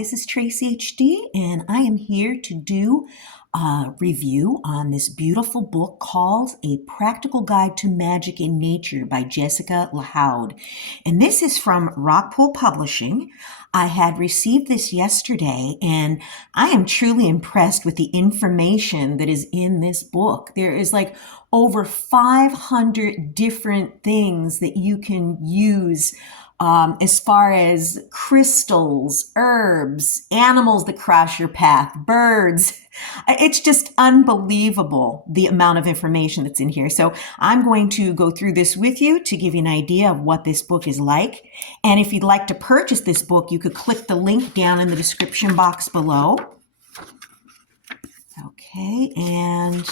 this is TraceyHD, and I am here to do a review on this beautiful book called A Practical Guide to Magic in Nature by Jessica Lahoud. And this is from Rockpool Publishing. I had received this yesterday, and I am truly impressed with the information that is in this book. There is like over 500 different things that you can use as far as crystals, herbs, animals that cross your path, birds. It's just unbelievable the amount of information that's in here. So I'm going to go through this with you to give you an idea of what this book is like. And if you'd like to purchase this book, you could click the link down in the description box below. Okay, and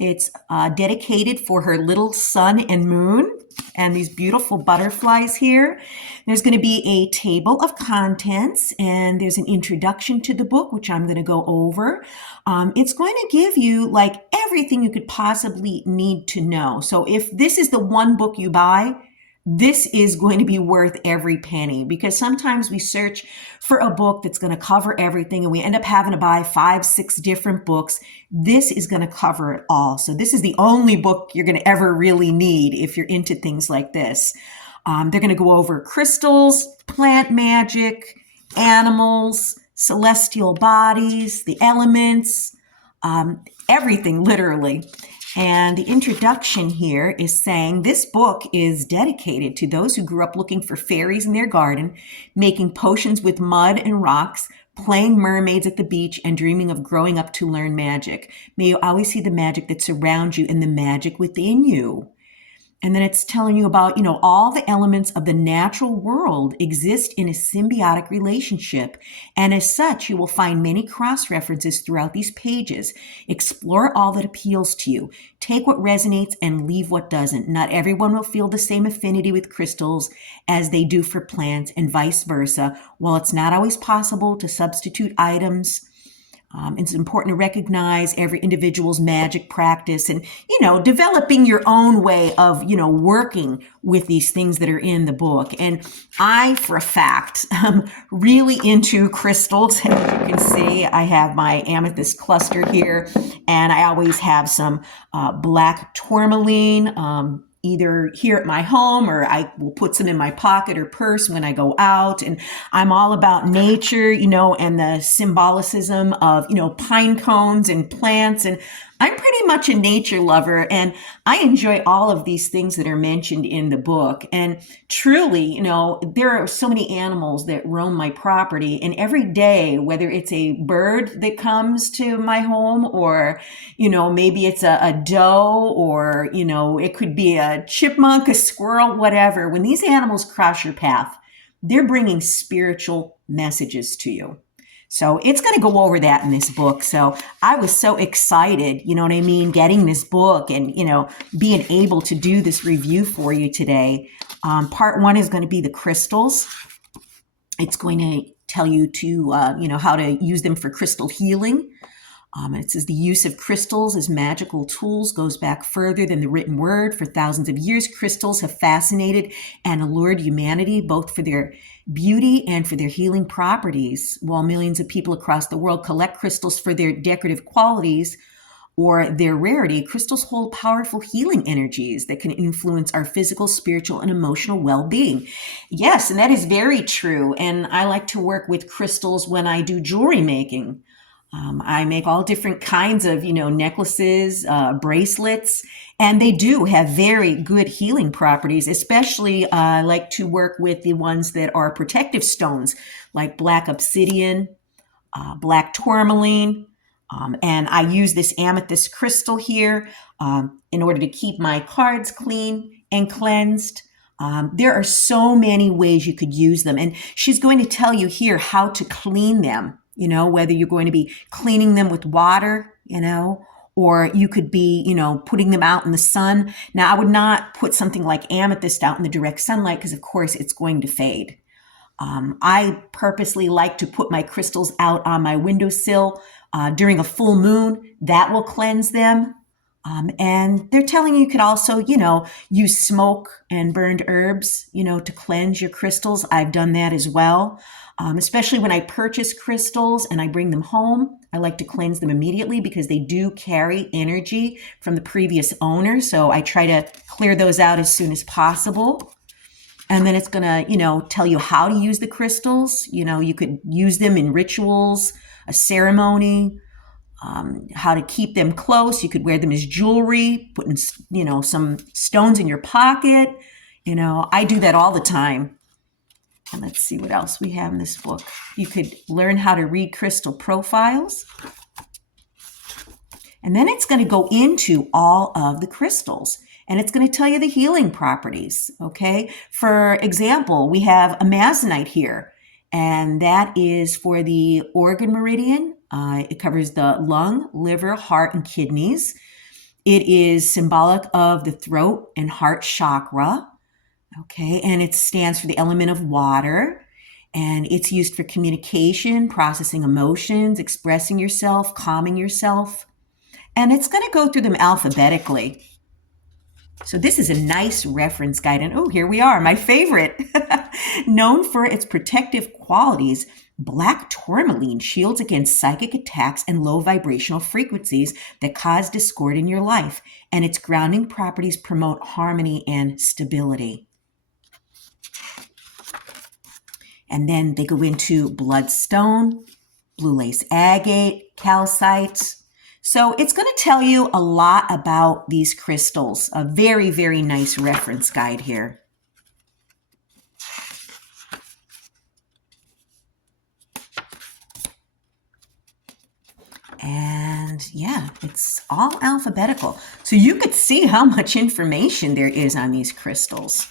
it's dedicated for her little sun and moon and these beautiful butterflies here. There's going to be a table of contents, and there's an introduction to the book, which I'm going to go over. It's going to give you like everything you could possibly need to know. So if this is the one book you buy, this is going to be worth every penny, because sometimes we search for a book that's going to cover everything and we end up having to buy 5, 6 different books. This is going to cover it all. So this is the only book you're going to ever really need if you're into things like this. They're going to go over crystals, plant magic, animals, celestial bodies, the elements, everything literally. And the introduction here is saying this book is dedicated to those who grew up looking for fairies in their garden, making potions with mud and rocks, playing mermaids at the beach, and dreaming of growing up to learn magic. May you always see the magic that surrounds you and the magic within you. And then it's telling you about, all the elements of the natural world exist in a symbiotic relationship. And as such, you will find many cross-references throughout these pages. Explore all that appeals to you. Take what resonates and leave what doesn't. Not everyone will feel the same affinity with crystals as they do for plants, and vice versa. While it's not always possible to substitute items, it's important to recognize every individual's magic practice and, developing your own way of, working with these things that are in the book. And I, for a fact, am really into crystals. As you can see, I have my amethyst cluster here, and I always have some black tourmaline, either here at my home, or I will put some in my pocket or purse when I go out. And I'm all about nature, and the symbolicism of, pine cones and plants. And I'm pretty much a nature lover, and I enjoy all of these things that are mentioned in the book. And truly, there are so many animals that roam my property, and every day, whether it's a bird that comes to my home, or, maybe it's a doe, or, it could be a chipmunk, a squirrel, whatever. When these animals cross your path, they're bringing spiritual messages to you. So it's going to go over that in this book. So I was so excited, getting this book and, being able to do this review for you today. Part 1 is going to be the crystals. It's going to tell you to, how to use them for crystal healing. It says the use of crystals as magical tools goes back further than the written word. For thousands of years, crystals have fascinated and allured humanity, both for their beauty and for their healing properties. While millions of people across the world collect crystals for their decorative qualities or their rarity, crystals hold powerful healing energies that can influence our physical, spiritual, and emotional well-being. Yes, and that is very true. And I like to work with crystals when I do jewelry making. I make all different kinds of, necklaces, bracelets, and they do have very good healing properties. Especially, I like to work with the ones that are protective stones, like black obsidian, black tourmaline, and I use this amethyst crystal here in order to keep my cards clean and cleansed. There are so many ways you could use them, and she's going to tell you here how to clean them. Whether you're going to be cleaning them with water, or you could be, putting them out in the sun. Now, I would not put something like amethyst out in the direct sunlight because, of course, it's going to fade. I purposely like to put my crystals out on my windowsill during a full moon. That will cleanse them. And they're telling you could also, use smoke and burned herbs, to cleanse your crystals. I've done that as well. Especially when I purchase crystals and I bring them home, I like to cleanse them immediately because they do carry energy from the previous owner. So I try to clear those out as soon as possible. And then it's going to, tell you how to use the crystals. You could use them in rituals, a ceremony, how to keep them close. You could wear them as jewelry, putting, some stones in your pocket. I do that all the time. And let's see what else we have in this book. You could learn how to read crystal profiles. And then it's going to go into all of the crystals. And it's going to tell you the healing properties, okay? For example, we have amazonite here. And that is for the organ meridian. It covers the lung, liver, heart, and kidneys. It is symbolic of the throat and heart chakra. Okay, and it stands for the element of water. And it's used for communication, processing emotions, expressing yourself, calming yourself. And it's going to go through them alphabetically. So this is a nice reference guide. And oh, here we are, my favorite. Known for its protective qualities, black tourmaline shields against psychic attacks and low vibrational frequencies that cause discord in your life. And its grounding properties promote harmony and stability. And then they go into bloodstone, blue lace agate, calcite. So it's going to tell you a lot about these crystals. A very, very nice reference guide here. And yeah, it's all alphabetical. So you could see how much information there is on these crystals.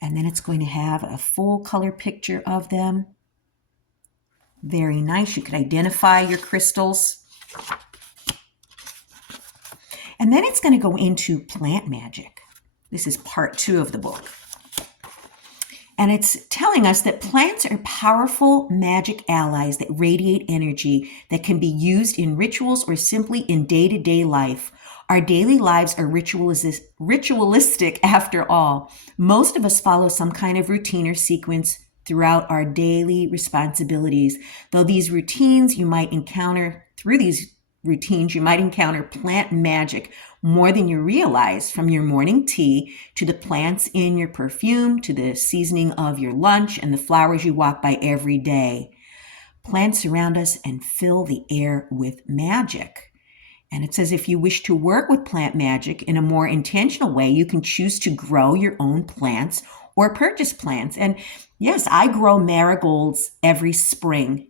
And then it's going to have a full color picture of them. Very nice. You could identify your crystals. And then it's going to go into plant magic. This is part 2 of the book. And it's telling us that plants are powerful magic allies that radiate energy that can be used in rituals or simply in day-to-day life. Our daily lives are ritualistic after all. Most of us follow some kind of routine or sequence throughout our daily responsibilities. Though these routines you might encounter plant magic more than you realize, from your morning tea to the plants in your perfume to the seasoning of your lunch and the flowers you walk by every day. Plants surround us and fill the air with magic. And it says if you wish to work with plant magic in a more intentional way, you can choose to grow your own plants or purchase plants. And yes, I grow marigolds every spring.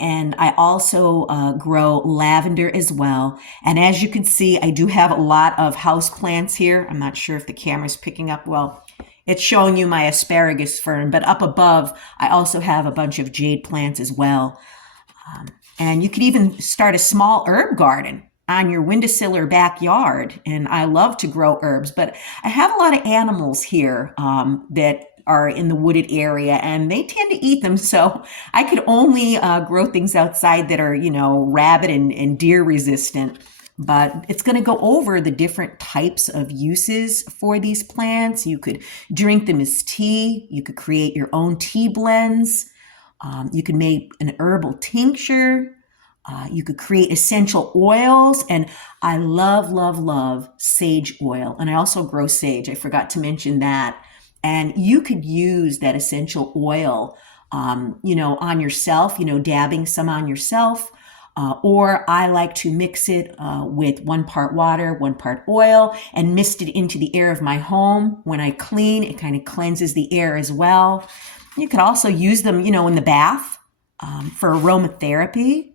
And I also grow lavender as well. And as you can see, I do have a lot of house plants here. I'm not sure if the camera's picking up well. It's showing you my asparagus fern, but up above, I also have a bunch of jade plants as well. And you could even start a small herb garden on your windowsill or backyard. And I love to grow herbs, but I have a lot of animals here that are in the wooded area, and they tend to eat them. So I could only grow things outside that are, rabbit and deer resistant. But it's going to go over the different types of uses for these plants. You could drink them as tea. You could create your own tea blends. You could make an herbal tincture. You could create essential oils. And I love, love, love sage oil. And I also grow sage. I forgot to mention that. And you could use that essential oil, on yourself, dabbing some on yourself. Or I like to mix it with 1 part water, 1 part oil, and mist it into the air of my home. When I clean, it kind of cleanses the air as well. You could also use them, in the bath for aromatherapy.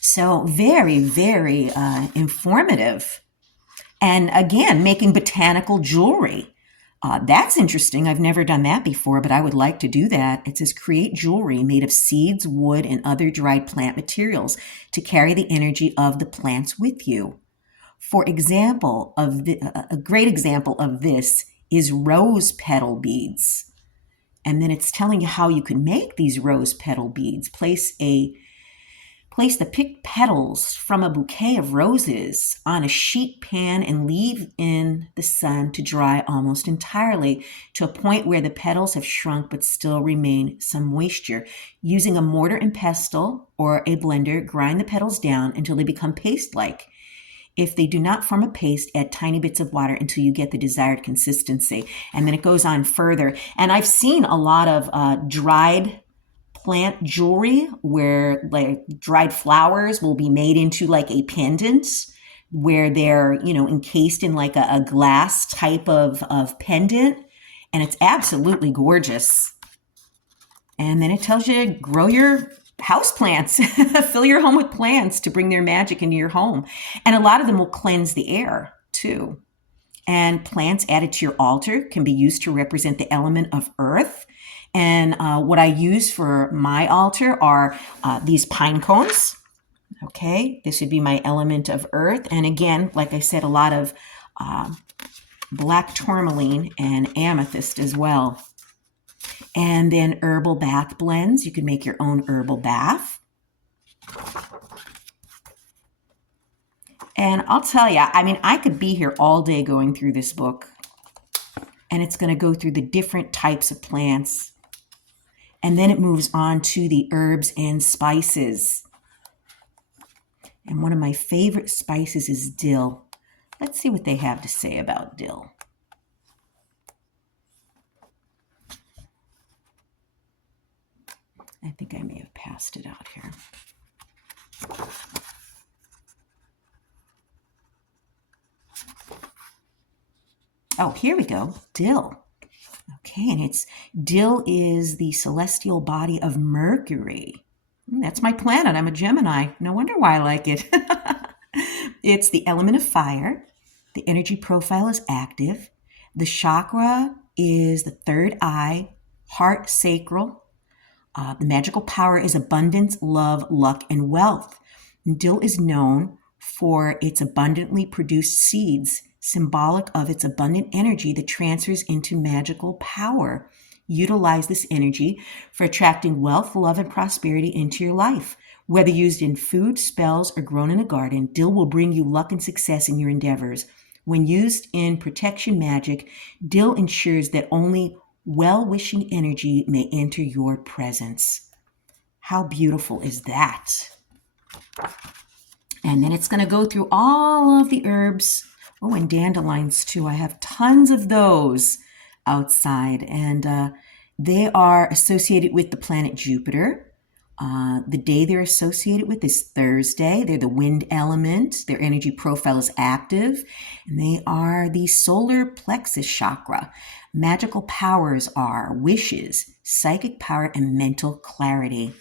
So very, very informative. And again, making botanical jewelry. That's interesting. I've never done that before, but I would like to do that. It says create jewelry made of seeds, wood, and other dried plant materials to carry the energy of the plants with you. For example, a great example of this is rose petal beads. And then it's telling you how you can make these rose petal beads. Place the picked petals from a bouquet of roses on a sheet pan and leave in the sun to dry almost entirely to a point where the petals have shrunk but still remain some moisture. Using a mortar and pestle or a blender, grind the petals down until they become paste-like. If they do not form a paste, add tiny bits of water until you get the desired consistency. And then it goes on further. And I've seen a lot of dried plant jewelry where like dried flowers will be made into like a pendant where they're, encased in like a glass type of pendant. And it's absolutely gorgeous. And then it tells you to grow your house plants, fill your home with plants to bring their magic into your home. And a lot of them will cleanse the air too. And plants added to your altar can be used to represent the element of earth. And what I use for my altar are these pine cones. Okay, this would be my element of earth. And again, like I said, a lot of black tourmaline and amethyst as well. And then herbal bath blends. You can make your own herbal bath. And I'll tell you, I could be here all day going through this book. And it's going to go through the different types of plants. And then it moves on to the herbs and spices. And one of my favorite spices is dill. Let's see what they have to say about dill. I think I may have passed it out here. Oh, here we go. Dill. Okay, and dill is the celestial body of Mercury. That's my planet. I'm a Gemini. No wonder why I like it. It's the element of fire. The energy profile is active. The chakra is the third eye, heart sacral. The magical power is abundance, love, luck, and wealth. Dill is known for its abundantly produced seeds, symbolic of its abundant energy that transfers into magical power. Utilize this energy for attracting wealth, love, and prosperity into your life. Whether used in food, spells, or grown in a garden, dill will bring you luck and success in your endeavors. When used in protection magic, dill ensures that only well-wishing energy may enter your presence. How beautiful is that? And then it's going to go through all of the herbs. Oh, and dandelions too. I have tons of those outside. And they are associated with the planet Jupiter. The day they're associated with is Thursday. They're the wind element. Their energy profile is active. And they are the solar plexus chakra. Magical powers are wishes, psychic power, and mental clarity.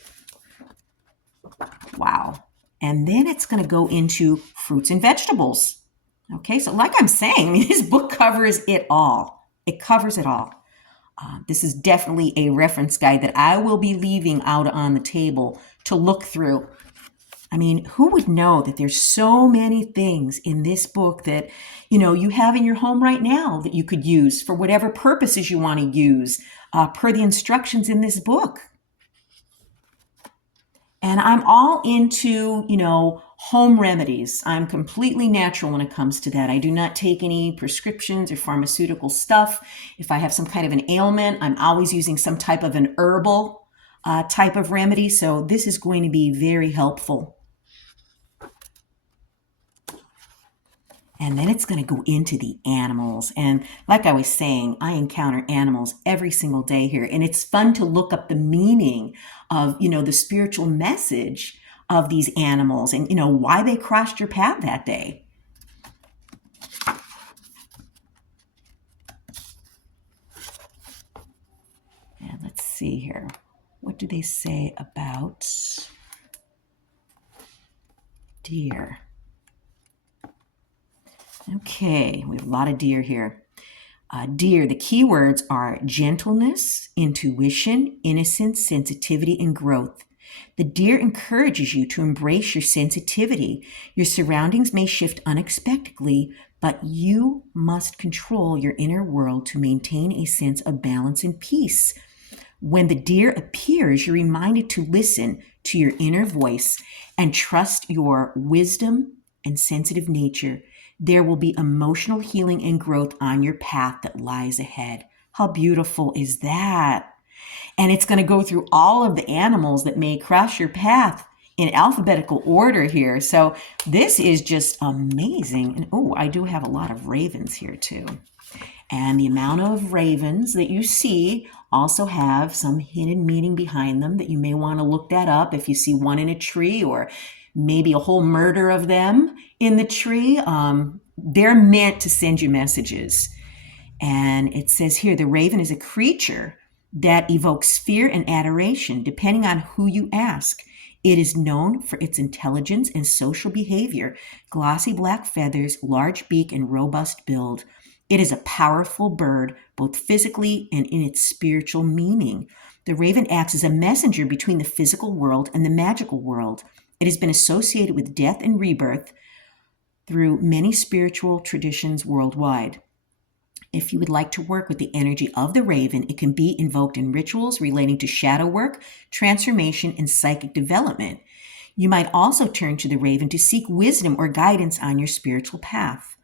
Wow. And then it's going to go into fruits and vegetables. Okay, so like I'm saying, this book covers it all. It covers it all. This is definitely a reference guide that I will be leaving out on the table to look through. Who would know that there's so many things in this book that, you have in your home right now that you could use for whatever purposes you want to use per the instructions in this book. And I'm all into, home remedies. I'm completely natural when it comes to that. I do not take any prescriptions or pharmaceutical stuff. If I have some kind of an ailment, I'm always using some type of an herbal type of remedy. So this is going to be very helpful. And then it's going to go into the animals. And like I was saying, I encounter animals every single day here. And it's fun to look up the meaning of, the spiritual message of these animals and, why they crossed your path that day. And let's see here. What do they say about deer? Okay, we have a lot of deer here. Deer, the keywords are gentleness, intuition, innocence, sensitivity, and growth. The deer encourages you to embrace your sensitivity. Your surroundings may shift unexpectedly, but you must control your inner world to maintain a sense of balance and peace. When the deer appears, you're reminded to listen to your inner voice and trust your wisdom and sensitive nature. There will be emotional healing and growth on your path that lies ahead. How beautiful is that? And it's going to go through all of the animals that may cross your path in alphabetical order here. So this is just amazing. And oh, I do have a lot of ravens here too. And the amount of ravens that you see also have some hidden meaning behind them that you may want to look that up if you see one in a tree or maybe a whole murder of them in the tree. They're meant to send you messages. And it says here, the raven is a creature that evokes fear and adoration, depending on who you ask. It is known for its intelligence and social behavior, glossy black feathers, large beak, and robust build. It is a powerful bird, both physically and in its spiritual meaning. The raven acts as a messenger between the physical world and the magical world. It has been associated with death and rebirth through many spiritual traditions worldwide. If you would like to work with the energy of the raven, it can be invoked in rituals relating to shadow work, transformation, and psychic development. You might also turn to the raven to seek wisdom or guidance on your spiritual path.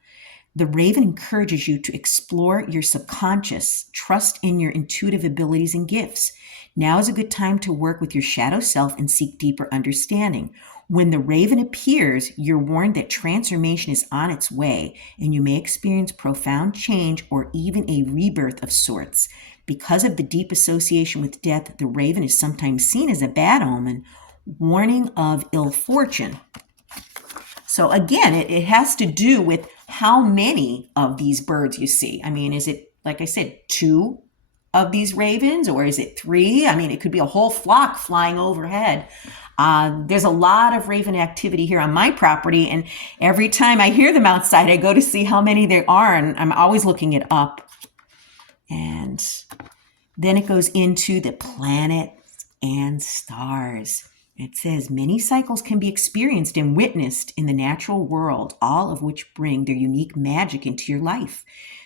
The raven encourages you to explore your subconscious, trust in your intuitive abilities and gifts. Now is a good time to work with your shadow self and seek deeper understanding. When the raven appears, you're warned that transformation is on its way, and you may experience profound change or even a rebirth of sorts. Because of the deep association with death, the raven is sometimes seen as a bad omen, warning of ill fortune. So again, it has to do with how many of these birds you see. I mean, is it, like I said, 2 of these ravens, or is it 3? I mean, it could be a whole flock flying overhead. There's a lot of raven activity here on my property, and every time I hear them outside, I go to see how many there are, and I'm always looking it up. And then it goes into the planets and stars. It says many cycles can be experienced and witnessed in the natural world, all of which bring their unique magic into your life.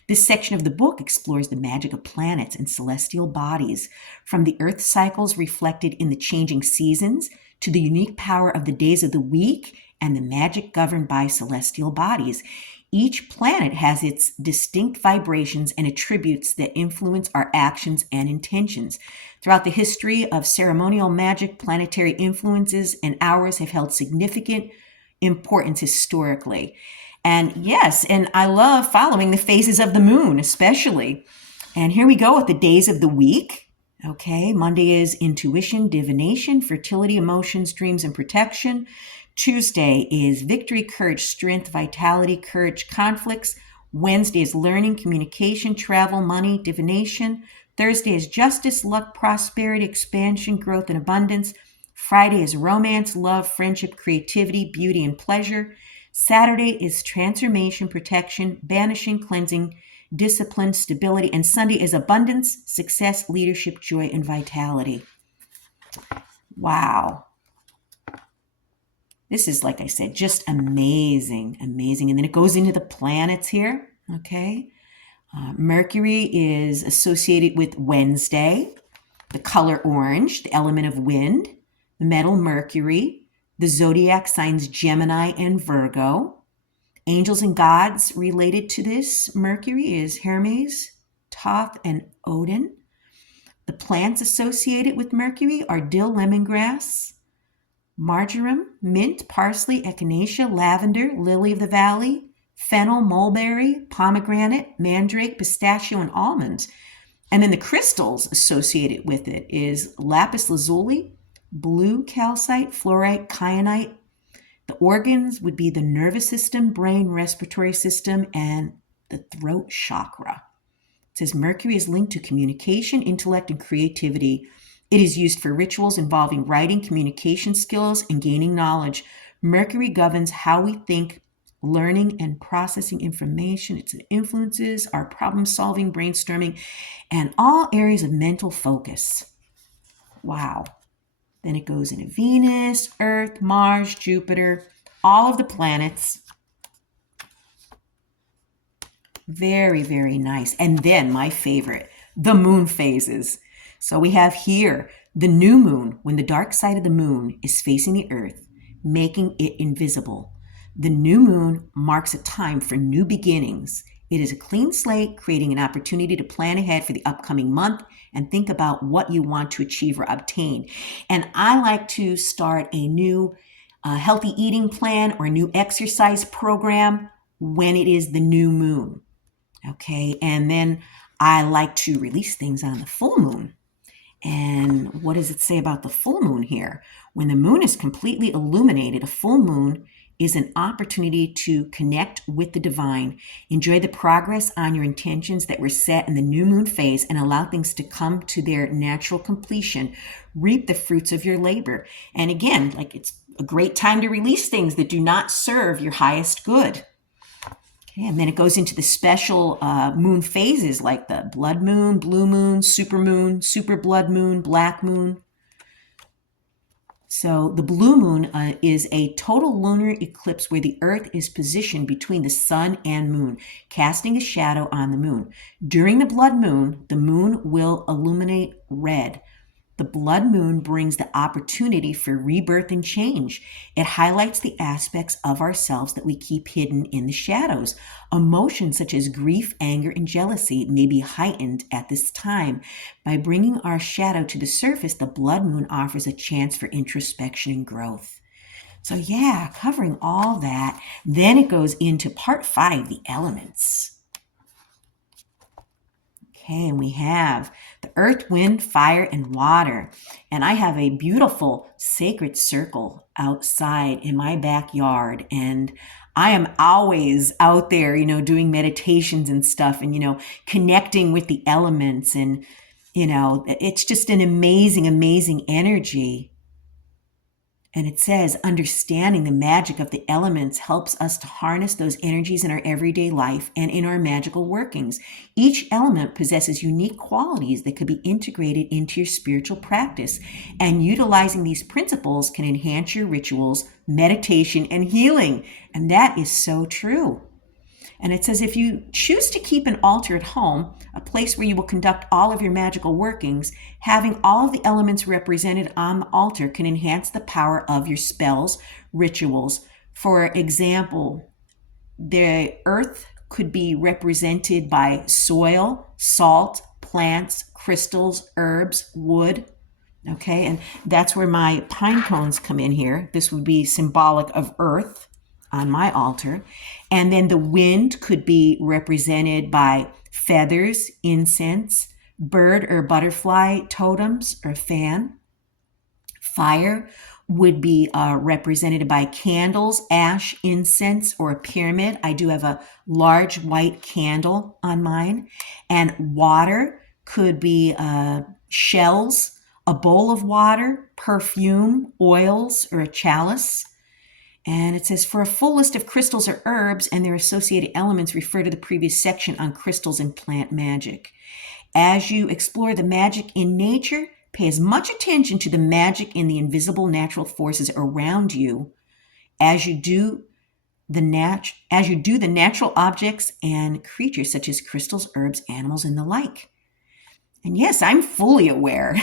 This section of the book explores the magic of planets and celestial bodies, from the earth cycles reflected in the changing seasons to the unique power of the days of the week and the magic governed by celestial bodies. Each planet has its distinct vibrations and attributes that influence our actions and intentions. Throughout the history of ceremonial magic, planetary influences and hours have held significant importance historically. And yes, and I love following the phases of the moon, especially. And here we go with the days of the week. Okay, Monday is intuition, divination, fertility, emotions, dreams, and protection. Tuesday is victory, courage, strength, vitality, courage, conflicts. Wednesday is learning, communication, travel, money, divination. Thursday is justice, luck, prosperity, expansion, growth, and abundance. Friday is romance, love, friendship, creativity, beauty, and pleasure. Saturday is transformation, protection, banishing, cleansing, discipline, stability. And Sunday is abundance, success, leadership, joy, and vitality. Wow. This is, like I said, just amazing, amazing. And then it goes into the planets here, okay? Mercury is associated with Wednesday, the color orange, the element of wind, the metal mercury, the zodiac signs Gemini and Virgo. Angels and gods related to this Mercury is Hermes, Thoth, and Odin. The plants associated with Mercury are dill, lemongrass, marjoram, mint, parsley, echinacea, lavender, lily of the valley, fennel, mulberry, pomegranate, mandrake, pistachio, and almonds. And then the crystals associated with it is lapis lazuli, blue calcite, fluorite, kyanite. The organs would be the nervous system, brain, respiratory system, and the throat chakra. It says Mercury is linked to communication, intellect, and creativity. It is used for rituals involving writing, communication skills, and gaining knowledge. Mercury governs how we think, learning, and processing information. It influences our problem-solving, brainstorming, and all areas of mental focus. Wow. Then it goes into Venus, Earth, Mars, Jupiter, all of the planets. Very, very nice. And then my favorite, the moon phases. So we have here the new moon, when the dark side of the moon is facing the earth, making it invisible. The new moon marks a time for new beginnings. It is a clean slate, creating an opportunity to plan ahead for the upcoming month and think about what you want to achieve or obtain. And I like to start a new healthy eating plan or a new exercise program when it is the new moon. Okay, and then I like to release things on the full moon. And what does it say about the full moon here? When the moon is completely illuminated, a full moon is an opportunity to connect with the divine, enjoy the progress on your intentions that were set in the new moon phase, and allow things to come to their natural completion, reap the fruits of your labor. And again, like, it's a great time to release things that do not serve your highest good. Okay, and then it goes into the special moon phases like the blood moon, blue moon, super blood moon, black moon. So the blue moon is a total lunar eclipse where the earth is positioned between the sun and moon, casting a shadow on the moon. During the blood moon, the moon will illuminate red. The blood moon brings the opportunity for rebirth and change. It highlights the aspects of ourselves that we keep hidden in the shadows. Emotions such as grief, anger, and jealousy may be heightened at this time. By bringing our shadow to the surface, the blood moon offers a chance for introspection and growth. So yeah, covering all that. Then it goes into part 5, the elements. Okay, and we have the earth, wind, fire, and water. And I have a beautiful sacred circle outside in my backyard. And I am always out there, doing meditations and stuff and, connecting with the elements. And, it's just an amazing, amazing energy. And it says, understanding the magic of the elements helps us to harness those energies in our everyday life and in our magical workings. Each element possesses unique qualities that could be integrated into your spiritual practice, and utilizing these principles can enhance your rituals, meditation, and healing. And that is so true. And it says, if you choose to keep an altar at home, a place where you will conduct all of your magical workings, having all of the elements represented on the altar can enhance the power of your spells, rituals. For example, the earth could be represented by soil, salt, plants, crystals, herbs, wood. Okay, and that's where my pine cones come in here. This would be symbolic of earth on my altar. And then the wind could be represented by feathers, incense, bird or butterfly totems or fan. Fire would be represented by candles, ash, incense, or a pyramid. I do have a large white candle on mine. And water could be shells, a bowl of water, perfume, oils, or a chalice. And it says, for a full list of crystals or herbs and their associated elements, refer to the previous section on crystals and plant magic. As you explore the magic in nature, pay as much attention to the magic in the invisible natural forces around you as you do the natural objects and creatures such as crystals, herbs, animals, and the like. And yes, I'm fully aware.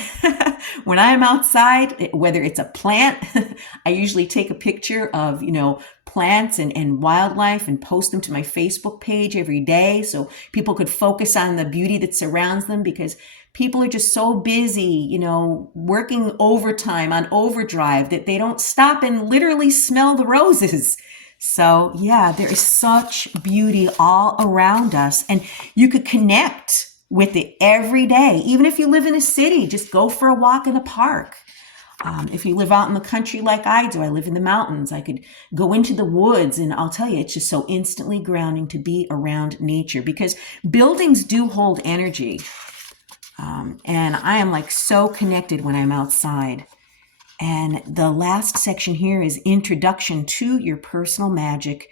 When I'm outside, whether it's a plant, I usually take a picture of, plants and wildlife and post them to my Facebook page every day so people could focus on the beauty that surrounds them, because people are just so busy, working overtime on overdrive that they don't stop and literally smell the roses. So yeah, there is such beauty all around us, and you could connect with it every day. Even if you live in a city, just go for a walk in the park. If you live out in the country like I do, I live in the mountains, I could go into the woods, and I'll tell you, it's just so instantly grounding to be around nature, because buildings do hold energy. And I am so connected when I'm outside. And the last section here is Introduction to Your Personal Magic.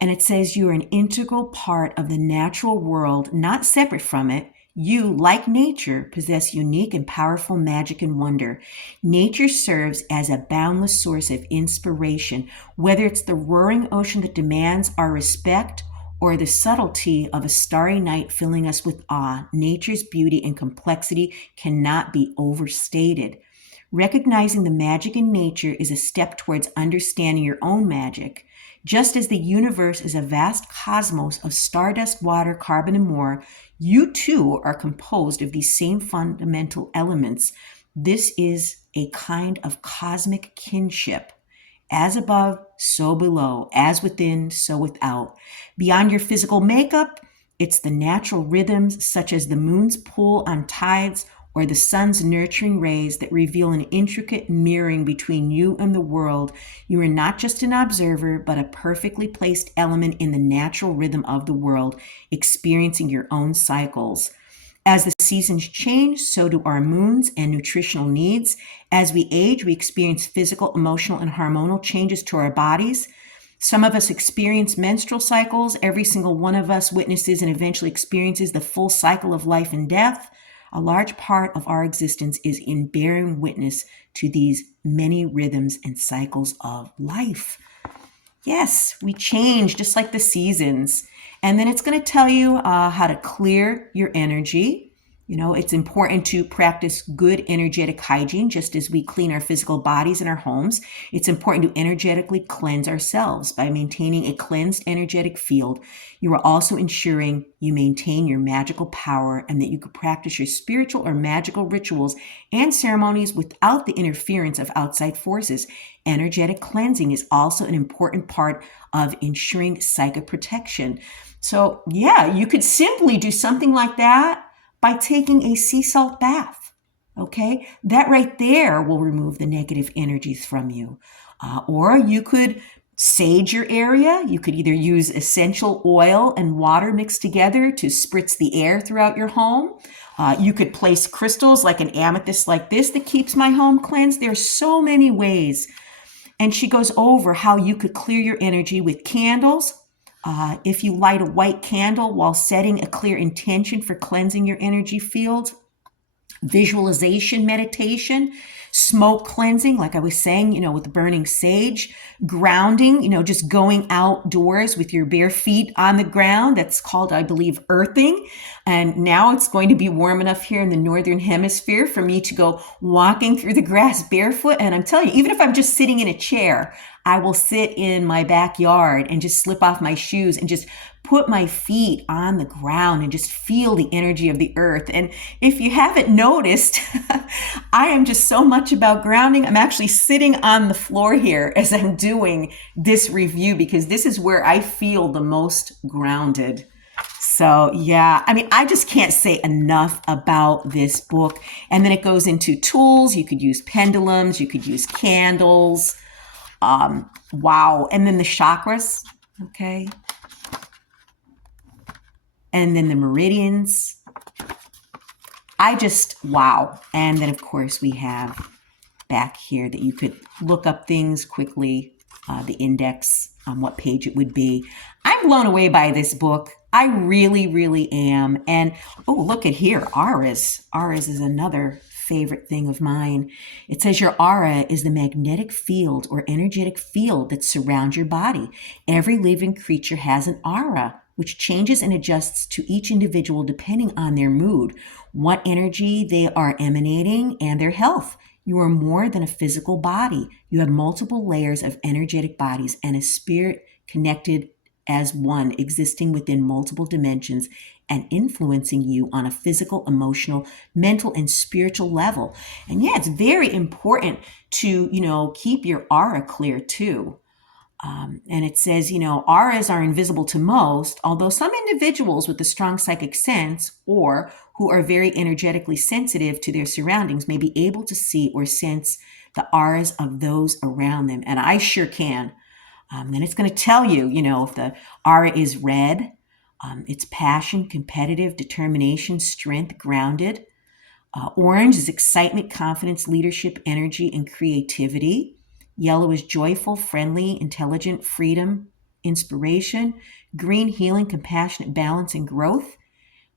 And it says you are an integral part of the natural world, not separate from it. You, like nature, possess unique and powerful magic and wonder. Nature serves as a boundless source of inspiration, whether it's the roaring ocean that demands our respect or the subtlety of a starry night filling us with awe, nature's beauty and complexity cannot be overstated. Recognizing the magic in nature is a step towards understanding your own magic. Just as the universe is a vast cosmos of stardust, water, carbon, and more, you too are composed of these same fundamental elements. This is a kind of cosmic kinship. As above, so below, as within, so without. Beyond your physical makeup, it's the natural rhythms such as the moon's pull on tides or the sun's nurturing rays that reveal an intricate mirroring between you and the world. You are not just an observer, but a perfectly placed element in the natural rhythm of the world, experiencing your own cycles. As the seasons change, so do our moons and nutritional needs. As we age, we experience physical, emotional, and hormonal changes to our bodies. Some of us experience menstrual cycles. Every single one of us witnesses and eventually experiences the full cycle of life and death. A large part of our existence is in bearing witness to these many rhythms and cycles of life. Yes, we change just like the seasons. And then it's going to tell you how to clear your energy. You know, it's important to practice good energetic hygiene, just as we clean our physical bodies and our homes. It's important to energetically cleanse ourselves by maintaining a cleansed energetic field. You are also ensuring you maintain your magical power and that you can practice your spiritual or magical rituals and ceremonies without the interference of outside forces. Energetic cleansing is also an important part of ensuring psychic protection. So, yeah, you could simply do something like that by taking a sea salt bath, okay? That right there will remove the negative energies from you. Or you could sage your area. You could either use essential oil and water mixed together to spritz the air throughout your home. You could place crystals like an amethyst like this that keeps my home cleansed. There's so many ways. And she goes over how you could clear your energy with candles. If you light a white candle while setting a clear intention for cleansing your energy field, visualization meditation, smoke cleansing, like I was saying, you know, with burning sage, grounding, you know, just going outdoors with your bare feet on the ground. That's called, I believe, earthing. And now it's going to be warm enough here in the Northern Hemisphere for me to go walking through the grass barefoot. And I'm telling you, even if I'm just sitting in a chair, I will sit in my backyard and just slip off my shoes and just put my feet on the ground and just feel the energy of the earth. And if you haven't noticed, I am just so much about grounding. I'm actually sitting on the floor here as I'm doing this review because this is where I feel the most grounded. So yeah, I mean, I just can't say enough about this book. And then it goes into tools. You could use pendulums, you could use candles. Wow. And then the chakras. Okay. And then the meridians. Wow. And then, of course, we have back here that you could look up things quickly, the index on what page it would be. I'm blown away by this book. I really, really am. And, oh, look at here, auras. Auras is another favorite thing of mine. It says your aura is the magnetic field or energetic field that surrounds your body. Every living creature has an aura, which changes and adjusts to each individual depending on their mood, what energy they are emanating, and their health. You are more than a physical body. You have multiple layers of energetic bodies and a spirit connected as one, existing within multiple dimensions and influencing you on a physical, emotional, mental, and spiritual level. And yeah, it's very important to, keep your aura clear too. And it says, auras are invisible to most, although some individuals with a strong psychic sense or who are very energetically sensitive to their surroundings may be able to see or sense the auras of those around them. And I sure can. And it's going to tell you, if the aura is red, it's passion, competitive, determination, strength, grounded. Orange is excitement, confidence, leadership, energy, and creativity. Yellow is joyful, friendly, intelligent, freedom, inspiration. Green, healing, compassionate, balance, and growth.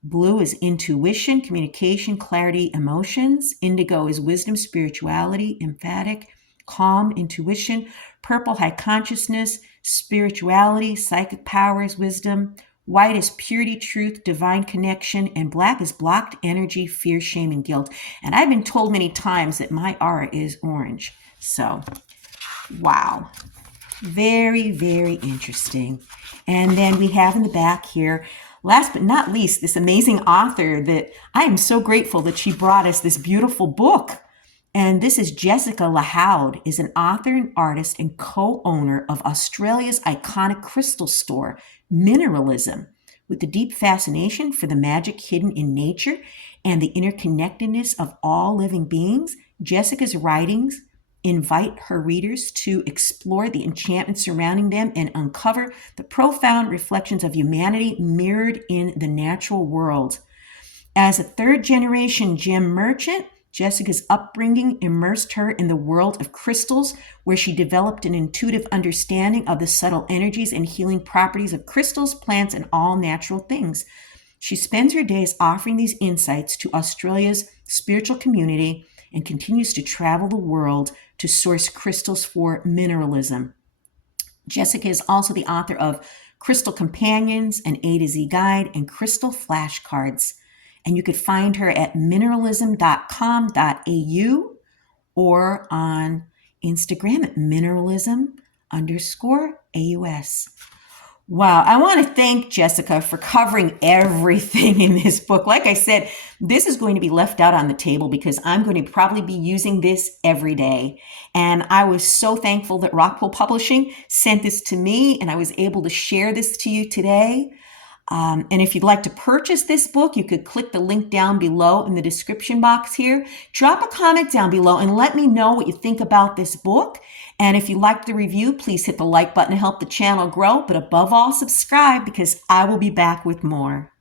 Blue is intuition, communication, clarity, emotions. Indigo is wisdom, spirituality, emphatic, calm, intuition. Purple, high consciousness, spirituality, psychic powers, wisdom. White is purity, truth, divine connection, and black is blocked energy, fear, shame, and guilt. And I've been told many times that my aura is orange. So, wow. Very, very interesting. And then we have in the back here, last but not least, this amazing author that I am so grateful that she brought us this beautiful book. And this is Jessica Lahoud, is an author and artist and co-owner of Australia's iconic crystal store, Mineralism, with a deep fascination for the magic hidden in nature and the interconnectedness of all living beings. Jessica's writings invite her readers to explore the enchantment surrounding them and uncover the profound reflections of humanity mirrored in the natural world. As a third-generation gem merchant, Jessica's upbringing immersed her in the world of crystals, where she developed an intuitive understanding of the subtle energies and healing properties of crystals, plants, and all natural things. She spends her days offering these insights to Australia's spiritual community and continues to travel the world to source crystals for mineralism. Jessica is also the author of Crystal Companions, an A to Z guide, and Crystal Flashcards. And you could find her at mineralism.com.au or on Instagram at mineralism_AUS. Wow, I want to thank Jessica for covering everything in this book. Like I said, this is going to be left out on the table because I'm going to probably be using this every day. And I was so thankful that Rockpool Publishing sent this to me and I was able to share this to you today. And if you'd like to purchase this book, you could click the link down below in the description box here. Drop a comment down below and let me know what you think about this book. And if you liked the review, please hit the like button to help the channel grow. But above all, subscribe because I will be back with more.